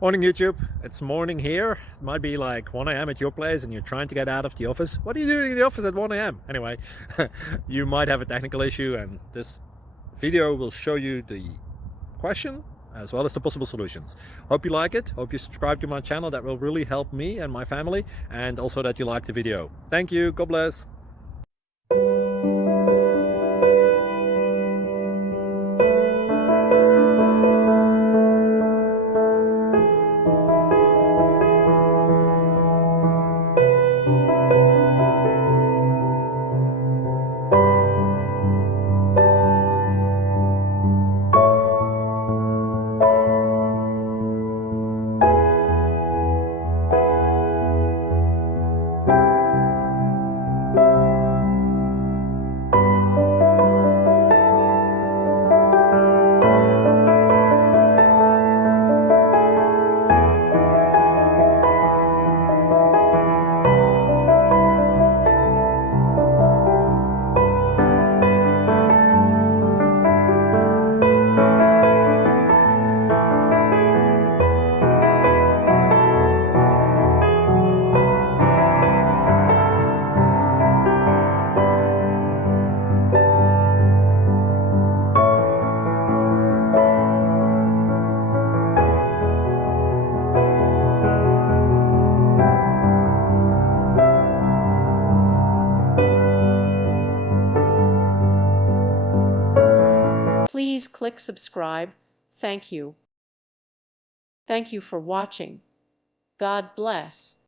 Morning YouTube, it's morning here. It might be like 1 a.m. at your place and you're trying to get out of the office. What are you doing in the office at 1 a.m.? Anyway, you might have a technical issue and this video will show you the question as well as the possible solutions. Hope you like it, hope you subscribe to my channel. That will really help me and my family, and also that you like the video. Thank you, God bless. Please click subscribe. Thank you. Thank you for watching. God bless.